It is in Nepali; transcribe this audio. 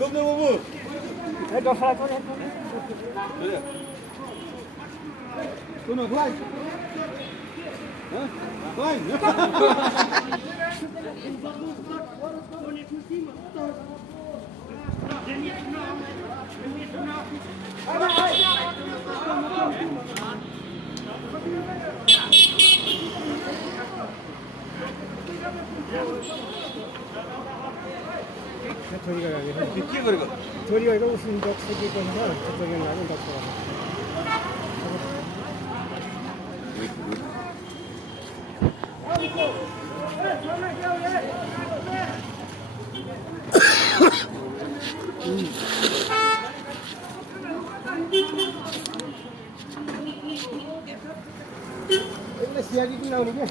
Kom dan, Bobo. Då får jag ta det. Kom dan, gelijk. Gelijk. के गरेको छोरीको उसले डक्टर सिकेको छ त्यतिखेर लागि डक्टर यसले सियाकी किन आउने क्या